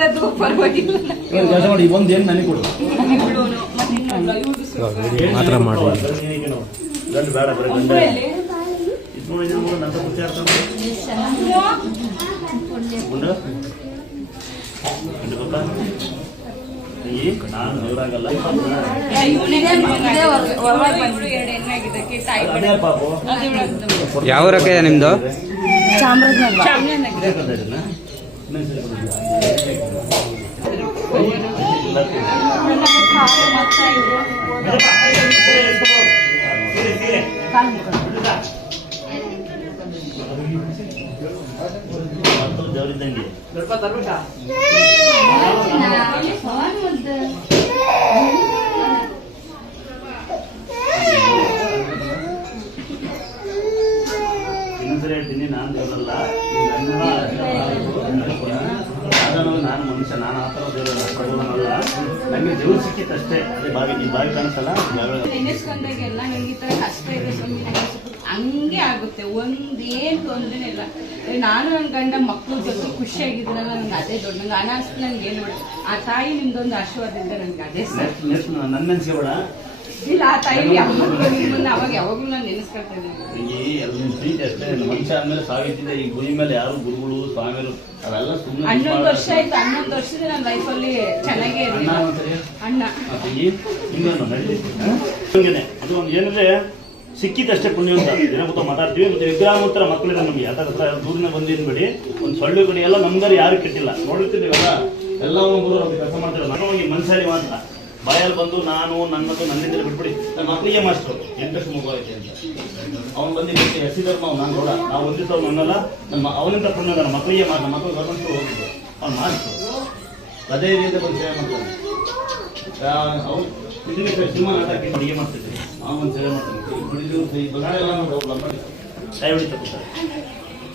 ಮಾಡಿರೋದು ಪರವಾಗಿಲ್ಲ. ಕೆಲಸ ಮಾಡಿ ಒಂದು ಏನು ನನಗೆ ಕೊಡು ಮಾತ್ರ ಮಾಡಿ ಗಂಡು ಬೇಡ ಬರೀ ಗಂಡ ಇದು ನೋಡಿ ನಂತ ಖುಷಿ ಆಗ್ತದೆ ನಾನು ಇವರಾಗಲ್ಲ ಯಾವ ರಕ್ಕೆ ನಿಮ್ದು? ಜವರಿದ್ದಂಗೆ ಇನ್ನೊಂದ್ಸರಿ ಹೇಳ್ತೀನಿ, ನಾನು ದೇವರಲ್ಲ, ನಾನು ಮನುಷ್ಯ, ನಾನು ಆ ಥರ ದೇವರಲ್ಲ. ನನಗೆ ದೇವ್ರು ಸಿಕ್ಕಿತ್ತಷ್ಟೇ. ಅದೇ ಬಾವಿ ಈ ಬಾವಿ ಕಾಣಿಸಲ್ಲ ನೆನೆಸ್ಕೊಂಡಾಗೆಲ್ಲ ನಂಗೆ ಈ ಥರ ಕಷ್ಟ ಇದೆ ಸ್ವಾಮಿ, ಹಂಗೆ ಆಗುತ್ತೆ. ಒಂದೇನು ತೊಂದರೆ ಇಲ್ಲ. ನಾನು ನನ್ನ ಗಂಡ ಮಕ್ಕಳು ಜೊತೆ ಖುಷಿಯಾಗಿದ್ರಲ್ಲ, ನಂಗೆ ಅದೇ ದೊಡ್ಡ. ನಂಗೆ ಹಣ ಅಷ್ಟು ನನಗೆ ಏನು ಬೇಡ. ಆ ತಾಯಿ ನಿಮ್ದೊಂದು ಆಶೀರ್ವಾದದಿಂದ ನನಗೆ ಅದೇ ನನ್ನ ನೆನ್ಸ್ಕೊಬೇಡ. ಇಲ್ಲ, ಆ ತಾಯಿ ನಿಮ್ಮನ್ನ ಅವಾಗ ಯಾವಾಗಲೂ ನಾನು ನೆನೆಸ್ಕೊಳ್ತಾ ಇದ್ದೀನಿ. ಪ್ರೀತಿ ಅಷ್ಟೇ. ಮನುಷ್ಯ ಆದ್ಮೇಲೆ ಸಾವಿತ್ತಿದೆ. ಈ ಗುರಿ ಮೇಲೆ ಯಾರು ಗುರುಗಳು ಸ್ವಾಮಿಗಳು ಅವೆಲ್ಲ ಸುಮ್ಮನೆ 11 ವರ್ಷ ಆಯ್ತು. 11 ವರ್ಷದ ನನ್ನ ಲೈಫಲ್ಲಿ ಚೆನ್ನಾಗೇ ಇರಲಿಲ್ಲ. ಅಣ್ಣ ಇನ್ನೊಂದು ನಡೀತಿದೆ. ಅದು ಒಂದು ಏನಂದ್ರೆ ಸಿಕ್ಕಿದ್ದಷ್ಟೇ ಪುಣ್ಯ ಅಂತ ದಿನ ಕೂತ ಮಾತಾಡ್ತೀವಿ. ಮತ್ತೆ ವಿಗ್ರಹಾಮೂರ್ತರ ಮಕ್ಕಳಿದೆ ನಮಗೆ. ಆ ಥರ ದೂರಿನ ಬಂದಿನ್ಬೇಡಿ. ಒಂದು ಸೊಳ್ಳೆ ಕಡೆ ಎಲ್ಲ ನಮ್ಗಾರು ಯಾರು ಕೆಟ್ಟಿಲ್ಲ. ನೋಡಿರ್ತೀವಲ್ಲ, ಎಲ್ಲ ಒಬ್ಬರು ಕೆಲಸ ಮಾಡ್ತಾರೆ. ನನಗೆ ಮನಸ್ಸಲ್ಲಿ ಮಾತ್ರ ಬಾಯಲ್ಲಿ ಬಂದು ನಾನು ನನ್ನದು ನನ್ನಿಂದ ಬಿಟ್ಬಿಡಿ. ನನ್ನ ಮಕ್ಕಳಿಗೆ ಮಾಸ್ಟ್ರು ಎಂಟಷ್ಟು ಮಗು ಐತೆ ಅಂತ ಅವ್ನು ಬಂದಿದ್ದು ಎಸಿದವ್ರು ನಾನು ನೋಡ. ನಾವು ಒಂದಿದ್ದವ್ರು ನನ್ನಲ್ಲ, ಅವನಿಂದ ಪುಣ್ಯ ನನ್ನ ಮಕ್ಕಳಿಗೆ ಮಾತ್ರ. ಮಕ್ಕಳು ಗರ್ಭಂಟು ಹೋಗಿದ್ದು ಅವ್ನು ಮಾಸ್ಟ್ರು. ಅದೇ ರೀತಿ ಬಂದು ಸೇವೆ ಮಾಡ್ತಾನೆ. ಅವ್ನು ಇದಕ್ಕೆ ಸಿನಿಮಾ ನಾಟಕಕ್ಕೆ ಅಡುಗೆ ಮಾಡ್ತಿದ್ದೆ. ಅವನು ಸೇವೆ ಮಾಡ್ತಾನೆ. ಕೈ ಹೊಡಿತಾರೆ.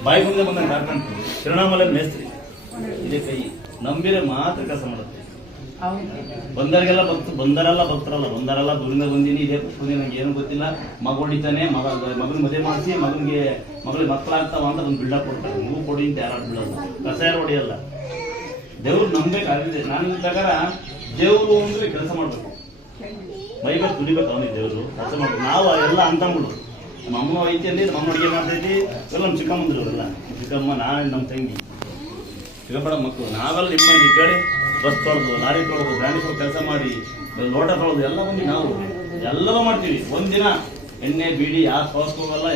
ಬಾಯಿ ಮುಂದೆ ಬಂದಂಗೆ ಕಾರ್ಪೆಂಟ್ರು, ತಿರುಣಾಮಲೆ ಮೇಸ್ತ್ರಿ, ಇದೇ ಕೈ ನಂಬಿರೆ ಮಾತ್ರ ಕೆಲಸ ಮಾಡುತ್ತೆ. ಬಂದವರಿಗೆಲ್ಲ ಬಂದರೆಲ್ಲ ಭಕ್ತರಲ್ಲ, ಬಂದರೆಲ್ಲ ದೂರಿಂದ ಬಂದೀನಿ, ಇದೇ ಕೂತ್ಕೊಂಡು ನಂಗೆ ಏನು ಗೊತ್ತಿಲ್ಲ, ಮಗ ಹೊಡಿತಾನೆ, ಮಗನ ಮದುವೆ ಮಾಡಿಸಿ ಮಗನಿಗೆ ಮಕ್ಕಳಾಗ್ತಾವ ಅಂತ ಒಂದು ಬಿಲ್ಡಪ್ ಕೊಡ್ತಾರೆ. ನೀವು ಕೊಡಿ ಅಂತ ಯಾರು ಬಿಡೋಲ್ಲ, ಕಸ ಯಾರು ಹೊಡಿಯಲ್ಲ. ದೇವ್ರು ನಂಬೇಕಾಗಿದೆ. ನಾನು ಪ್ರಕಾರ ದೇವರು ಅಂದ್ರೆ ಕೆಲಸ ಮಾಡ್ಬೇಕು, ಬೈಬೇಕು, ದುಡಿಬೇಕು. ಅವನಿಗೆ ದೇವರು ಕೆಲಸ ಮಾಡ್ಬೇಕು. ನಾವು ಎಲ್ಲ ಅಂತಂಬಿಡು. ನಮ್ಮ ಅಮ್ಮ ಐತಿ ಅಂದಿದ್ದು, ನಮ್ಮ ಅಡುಗೆ ಮಾಡ್ತೈತಿ. ಎಲ್ಲ ನಮ್ಮ ಚಿಕ್ಕಮ್ಮಂದ್ರು ಅವರೆಲ್ಲ, ಚಿಕ್ಕಮ್ಮ, ನಾನು, ನಮ್ಮ ತಂಗಿ, ಚಿಕ್ಕಪ್ಪಡ ಮಕ್ಕಳು. ನಾವೆಲ್ಲ ನಿಮ್ಮಲ್ಲಿ ಕೇಳಿ ಬಸ್ ತೊಳೆದು, ಲಾರಿ ತೊಳೆದು, ಗಾಡಿ ಕೆಲಸ ಮಾಡಿ, ಲೋಟ ತೊಳೆದು ಎಲ್ಲ ಬಂದು ನಾವು ಎಲ್ಲವೂ ಮಾಡ್ತೀವಿ. ಒಂದಿನ ಎಣ್ಣೆ ಬೀಡಿ ಯಾರು ಹೋಗಲ್ಲ.